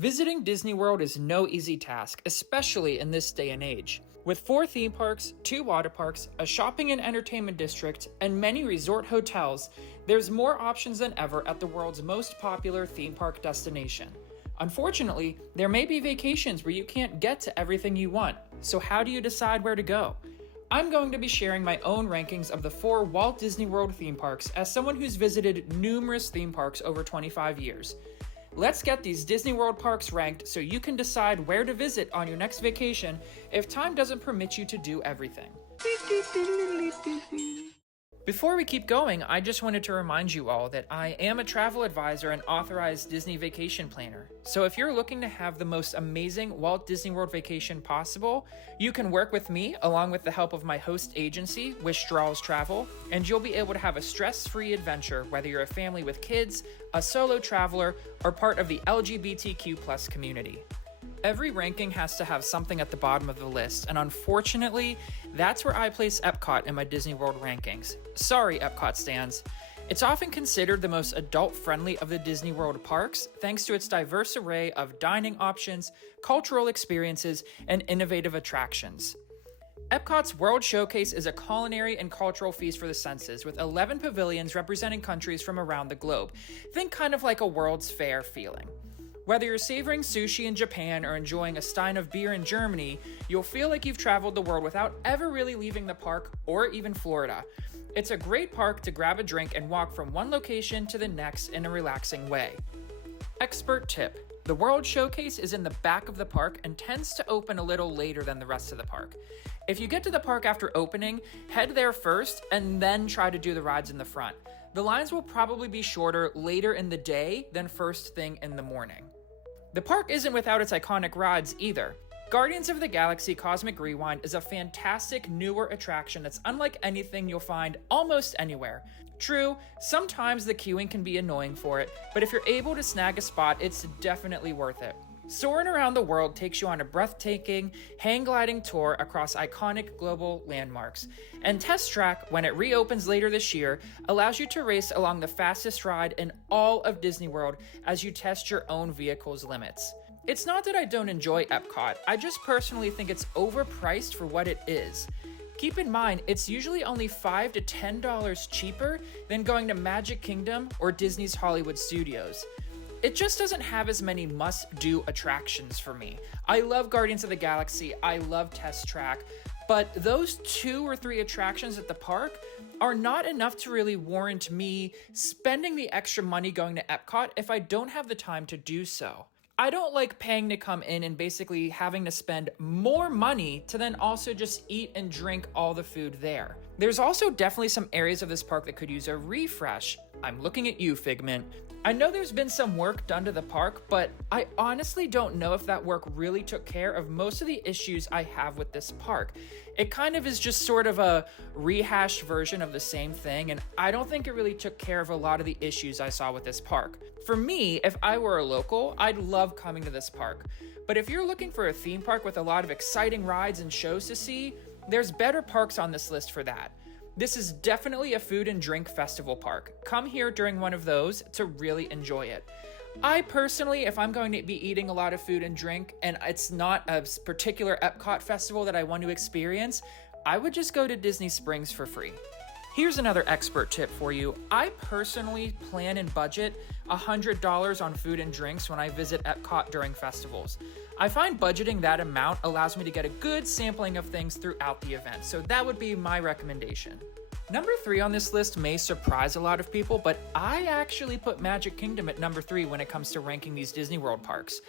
Visiting Disney World is no easy task, especially in this day and age. With 4 theme parks, 2 water parks, a shopping and entertainment district, and many resort hotels, there's more options than ever at the world's most popular theme park destination. Unfortunately, there may be vacations where you can't get to everything you want, so how do you decide where to go? I'm going to be sharing my own rankings of the 4 Walt Disney World theme parks as someone who's visited numerous theme parks over 25 years. Let's get these Disney World parks ranked so you can decide where to visit on your next vacation if time doesn't permit you to do everything. Before we keep going, I just wanted to remind you all that I am a travel advisor and authorized Disney vacation planner. So if you're looking to have the most amazing Walt Disney World vacation possible, you can work with me along with the help of my host agency, Wish Draws Travel, and you'll be able to have a stress-free adventure whether you're a family with kids, a solo traveler, or part of the LGBTQ+ community. Every ranking has to have something at the bottom of the list, and unfortunately, that's where I place Epcot in my Disney World rankings. Sorry, Epcot stans. It's often considered the most adult-friendly of the Disney World parks, thanks to its diverse array of dining options, cultural experiences, and innovative attractions. Epcot's World Showcase is a culinary and cultural feast for the senses, with 11 pavilions representing countries from around the globe. Think kind of like a World's Fair feeling. Whether you're savoring sushi in Japan or enjoying a stein of beer in Germany, you'll feel like you've traveled the world without ever really leaving the park or even Florida. It's a great park to grab a drink and walk from one location to the next in a relaxing way. Expert tip: the World Showcase is in the back of the park and tends to open a little later than the rest of the park. If you get to the park after opening, head there first and then try to do the rides in the front. The lines will probably be shorter later in the day than first thing in the morning. The park isn't without its iconic rides either. Guardians of the Galaxy Cosmic Rewind is a fantastic newer attraction that's unlike anything you'll find almost anywhere. True, sometimes the queuing can be annoying for it, but if you're able to snag a spot, it's definitely worth it. Soaring around the world takes you on a breathtaking, hang-gliding tour across iconic global landmarks. And Test Track, when it reopens later this year, allows you to race along the fastest ride in all of Disney World as you test your own vehicle's limits. It's not that I don't enjoy Epcot, I just personally think it's overpriced for what it is. Keep in mind, it's usually only $5 to $10 cheaper than going to Magic Kingdom or Disney's Hollywood Studios. It just doesn't have as many must-do attractions for me. I love Guardians of the Galaxy, I love Test Track, but those 2 or 3 attractions at the park are not enough to really warrant me spending the extra money going to Epcot if I don't have the time to do so. I don't like paying to come in and basically having to spend more money to then also just eat and drink all the food there. There's also definitely some areas of this park that could use a refresh. I'm looking at you, Figment. I know there's been some work done to the park, but I honestly don't know if that work really took care of most of the issues I have with this park. It kind of is just sort of a rehashed version of the same thing, and I don't think it really took care of a lot of the issues I saw with this park. For me, if I were a local, I'd love coming to this park. But if you're looking for a theme park with a lot of exciting rides and shows to see, there's better parks on this list for that. This is definitely a food and drink festival park. Come here during one of those to really enjoy it. I personally, if I'm going to be eating a lot of food and drink and it's not a particular Epcot festival that I want to experience, I would just go to Disney Springs for free. Here's another expert tip for you. I personally plan and budget $100 on food and drinks when I visit Epcot during festivals. I find budgeting that amount allows me to get a good sampling of things throughout the event, so that would be my recommendation. Number 3 on this list may surprise a lot of people, but I actually put Magic Kingdom at number 3 when it comes to ranking these Disney World parks.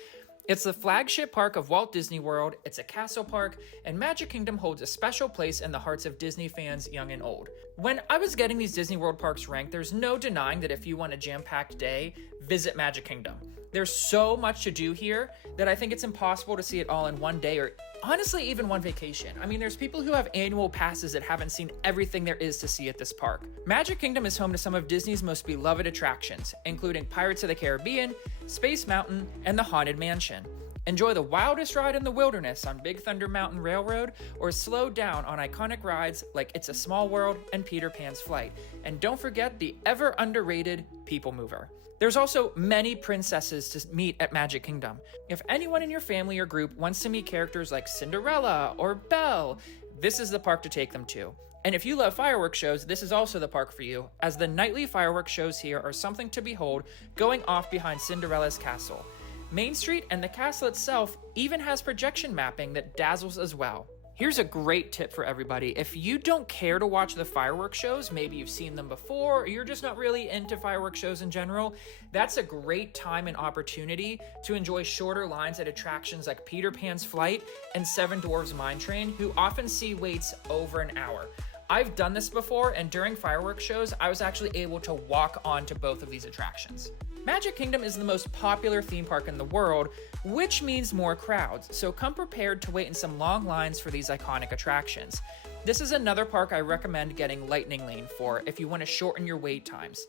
It's the flagship park of Walt Disney World, it's a castle park, and Magic Kingdom holds a special place in the hearts of Disney fans young and old. When I was getting these Disney World parks ranked, there's no denying that if you want a jam-packed day, visit Magic Kingdom. There's so much to do here that I think it's impossible to see it all in one day or honestly even one vacation. I mean, there's people who have annual passes that haven't seen everything there is to see at this park. Magic Kingdom is home to some of Disney's most beloved attractions, including Pirates of the Caribbean, Space Mountain, and the Haunted Mansion. Enjoy the wildest ride in the wilderness on Big Thunder Mountain Railroad, or slow down on iconic rides like It's a Small World and Peter Pan's Flight. And don't forget the ever underrated People Mover. There's also many princesses to meet at Magic Kingdom. If anyone in your family or group wants to meet characters like Cinderella or Belle, this is the park to take them to. And if you love fireworks shows, this is also the park for you, as the nightly fireworks shows here are something to behold going off behind Cinderella's castle. Main Street and the castle itself even has projection mapping that dazzles as well. Here's a great tip for everybody. If you don't care to watch the fireworks shows, maybe you've seen them before, or you're just not really into fireworks shows in general, that's a great time and opportunity to enjoy shorter lines at attractions like Peter Pan's Flight and Seven Dwarfs Mine Train, who often see waits over an hour. I've done this before, and during fireworks shows, I was actually able to walk onto both of these attractions. Magic Kingdom is the most popular theme park in the world, which means more crowds, so come prepared to wait in some long lines for these iconic attractions. This is another park I recommend getting Lightning Lane for if you want to shorten your wait times.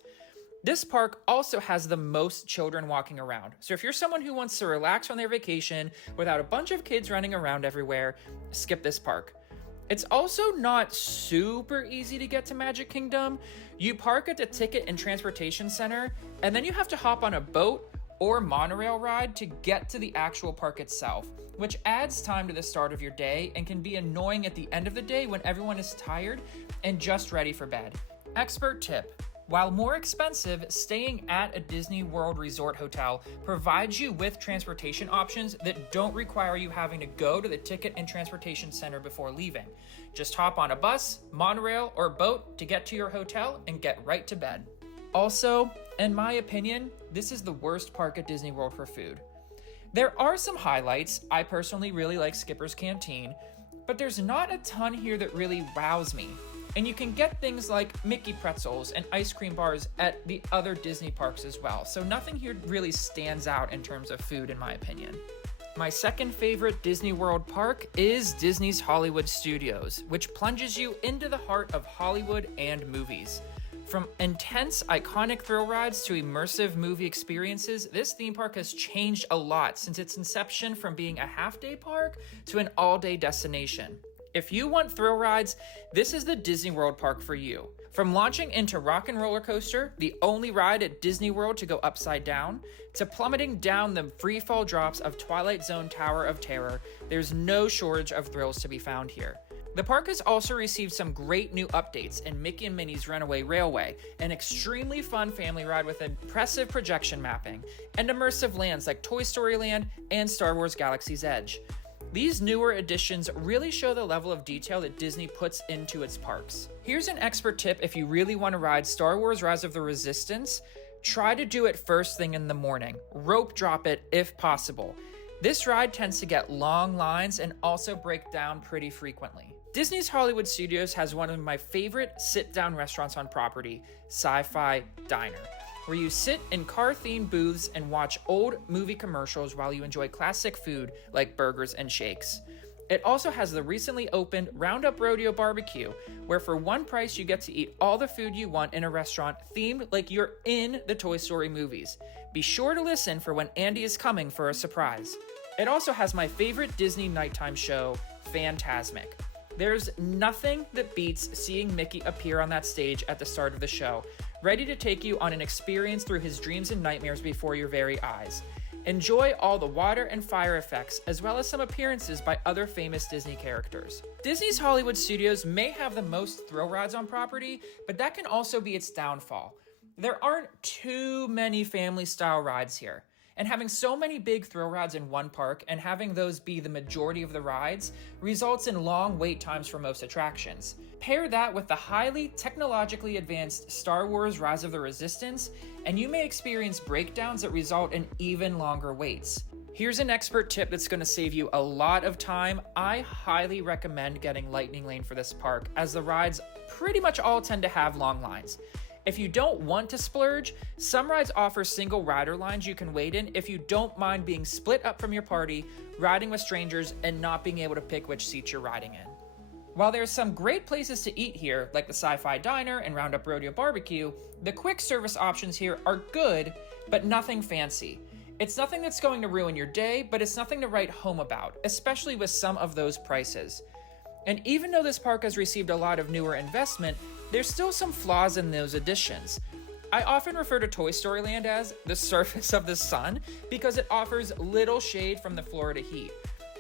This park also has the most children walking around, so if you're someone who wants to relax on their vacation without a bunch of kids running around everywhere, skip this park. It's also not super easy to get to Magic Kingdom. You park at the Ticket and Transportation Center, and then you have to hop on a boat or monorail ride to get to the actual park itself, which adds time to the start of your day and can be annoying at the end of the day when everyone is tired and just ready for bed. Expert tip. While more expensive, staying at a Disney World Resort hotel provides you with transportation options that don't require you having to go to the Ticket and Transportation Center before leaving. Just hop on a bus, monorail, or boat to get to your hotel and get right to bed. Also, in my opinion, this is the worst park at Disney World for food. There are some highlights. I personally really like Skipper's Canteen, but there's not a ton here that really wows me. And you can get things like Mickey pretzels and ice cream bars at the other Disney parks as well. So nothing here really stands out in terms of food, in my opinion. My second favorite Disney World park is Disney's Hollywood Studios, which plunges you into the heart of Hollywood and movies. From intense, iconic thrill rides to immersive movie experiences, this theme park has changed a lot since its inception from being a half-day park to an all-day destination. If you want thrill rides, this is the Disney World park for you. From launching into Rock and Roller Coaster, the only ride at Disney World to go upside down, to plummeting down the free-fall drops of Twilight Zone Tower of Terror, there's no shortage of thrills to be found here. The park has also received some great new updates in Mickey and Minnie's Runaway Railway, an extremely fun family ride with impressive projection mapping, and immersive lands like Toy Story Land and Star Wars Galaxy's Edge. These newer additions really show the level of detail that Disney puts into its parks. Here's an expert tip if you really want to ride Star Wars Rise of the Resistance. Try to do it first thing in the morning. Rope drop it if possible. This ride tends to get long lines and also break down pretty frequently. Disney's Hollywood Studios has one of my favorite sit-down restaurants on property, Sci-Fi Diner, where you sit in car-themed booths and watch old movie commercials while you enjoy classic food like burgers and shakes. It also has the recently opened Roundup Rodeo Barbecue, where for one price you get to eat all the food you want in a restaurant themed like you're in the Toy Story movies. Be sure to listen for when Andy is coming for a surprise. It also has my favorite Disney nighttime show, Fantasmic. There's nothing that beats seeing Mickey appear on that stage at the start of the show, ready to take you on an experience through his dreams and nightmares before your very eyes. Enjoy all the water and fire effects, as well as some appearances by other famous Disney characters. Disney's Hollywood Studios may have the most thrill rides on property, but that can also be its downfall. There aren't too many family-style rides here. And having so many big thrill rides in one park and having those be the majority of the rides results in long wait times for most attractions. Pair that with the highly technologically advanced Star Wars Rise of the Resistance, and you may experience breakdowns that result in even longer waits. Here's an expert tip that's going to save you a lot of time. I highly recommend getting Lightning Lane for this park, as the rides pretty much all tend to have long lines. If you don't want to splurge, some rides offer single rider lines you can wait in if you don't mind being split up from your party, riding with strangers, and not being able to pick which seat you're riding in. While there's some great places to eat here, like the Sci-Fi Diner and Roundup Rodeo Barbecue, the quick service options here are good, but nothing fancy. It's nothing that's going to ruin your day, but it's nothing to write home about, especially with some of those prices. And even though this park has received a lot of newer investment, there's still some flaws in those additions. I often refer to Toy Story Land as the surface of the sun because it offers little shade from the Florida heat.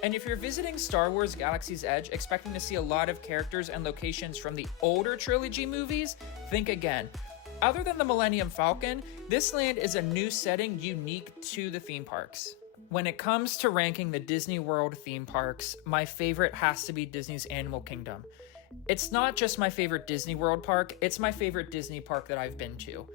And if you're visiting Star Wars Galaxy's Edge expecting to see a lot of characters and locations from the older trilogy movies, think again. Other than the Millennium Falcon, this land is a new setting unique to the theme parks. When it comes to ranking the Disney World theme parks, my favorite has to be Disney's Animal Kingdom. It's not just my favorite Disney World park, it's my favorite Disney park that I've been to.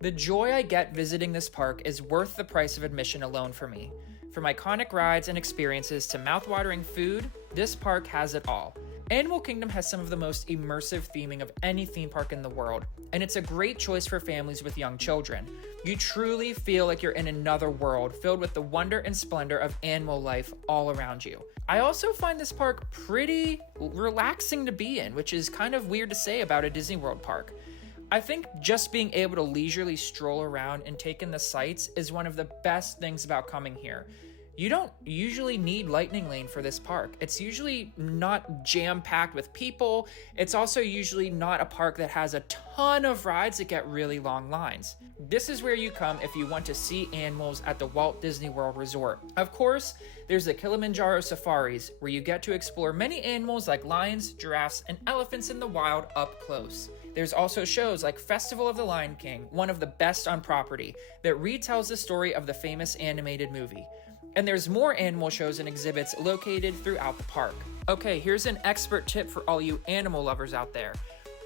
The joy I get visiting this park is worth the price of admission alone for me. From iconic rides and experiences to mouthwatering food, this park has it all. Animal Kingdom has some of the most immersive theming of any theme park in the world, and it's a great choice for families with young children. You truly feel like you're in another world filled with the wonder and splendor of animal life all around you. I also find this park pretty relaxing to be in, which is kind of weird to say about a Disney World park. I think just being able to leisurely stroll around and take in the sights is one of the best things about coming here. You don't usually need Lightning Lane for this park. It's usually not jam-packed with people. It's also usually not a park that has a ton of rides that get really long lines. This is where you come if you want to see animals at the Walt Disney World Resort. Of course, there's the Kilimanjaro Safaris, where you get to explore many animals like lions, giraffes, and elephants in the wild up close. There's also shows like Festival of the Lion King, one of the best on property, that retells the story of the famous animated movie. And there's more animal shows and exhibits located throughout the park. Okay, here's an expert tip for all you animal lovers out there.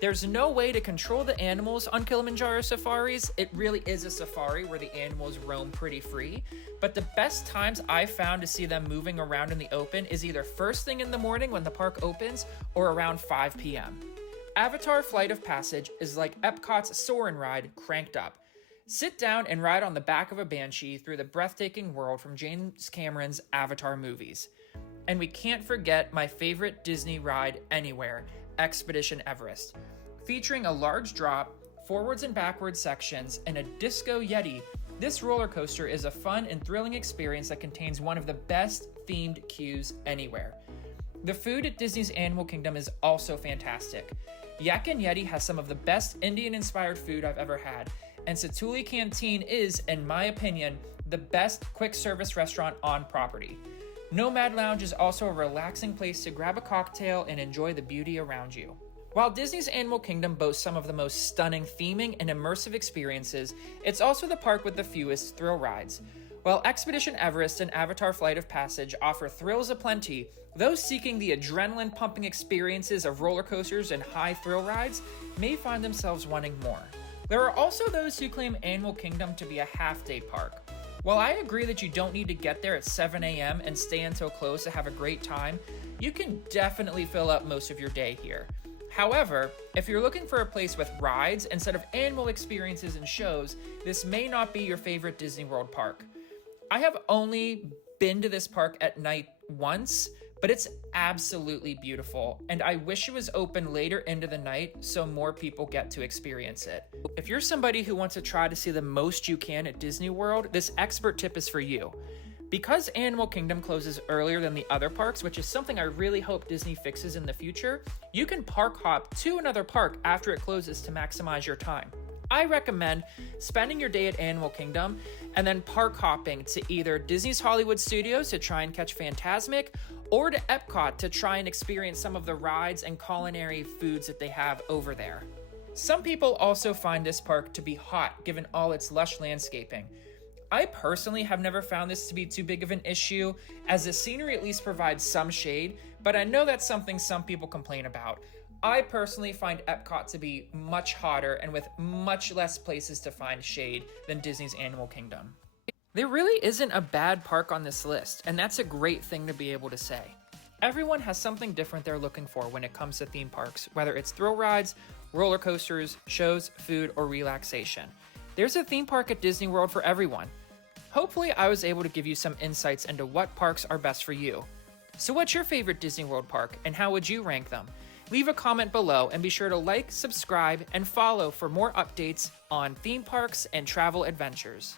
There's no way to control the animals on Kilimanjaro safaris. It really is a safari where the animals roam pretty free. But the best times I've found to see them moving around in the open is either first thing in the morning when the park opens or around 5 p.m. Avatar Flight of Passage is like Epcot's Soarin' ride cranked up. Sit down and ride on the back of a banshee through the breathtaking world from James Cameron's Avatar movies. And we can't forget my favorite Disney ride anywhere, Expedition Everest. Featuring a large drop, forwards and backwards sections, and a Disco Yeti, this roller coaster is a fun and thrilling experience that contains one of the best themed queues anywhere. The food at Disney's Animal Kingdom is also fantastic. Yak and Yeti has some of the best Indian-inspired food I've ever had, and Satuli Canteen is, in my opinion, the best quick service restaurant on property. Nomad Lounge is also a relaxing place to grab a cocktail and enjoy the beauty around you. While Disney's Animal Kingdom boasts some of the most stunning theming and immersive experiences, it's also the park with the fewest thrill rides. While Expedition Everest and Avatar Flight of Passage offer thrills aplenty, those seeking the adrenaline-pumping experiences of roller coasters and high thrill rides may find themselves wanting more. There are also those who claim Animal Kingdom to be a half-day park. While I agree that you don't need to get there at 7 a.m. and stay until close to have a great time, you can definitely fill up most of your day here. However, if you're looking for a place with rides instead of animal experiences and shows, this may not be your favorite Disney World park. I have only been to this park at night once, but it's absolutely beautiful, and I wish it was open later into the night so more people get to experience it. If you're somebody who wants to try to see the most you can at Disney World, this expert tip is for you. Because Animal Kingdom closes earlier than the other parks, which is something I really hope Disney fixes in the future, you can park hop to another park after it closes to maximize your time. I recommend spending your day at Animal Kingdom and then park hopping to either Disney's Hollywood Studios to try and catch Fantasmic, or to Epcot to try and experience some of the rides and culinary foods that they have over there. Some people also find this park to be hot given all its lush landscaping. I personally have never found this to be too big of an issue, as the scenery at least provides some shade, but I know that's something some people complain about. I personally find Epcot to be much hotter and with much less places to find shade than Disney's Animal Kingdom. There really isn't a bad park on this list, and that's a great thing to be able to say. Everyone has something different they're looking for when it comes to theme parks, whether it's thrill rides, roller coasters, shows, food, or relaxation. There's a theme park at Disney World for everyone. Hopefully, I was able to give you some insights into what parks are best for you. So what's your favorite Disney World park, and how would you rank them? Leave a comment below and be sure to like, subscribe, and follow for more updates on theme parks and travel adventures.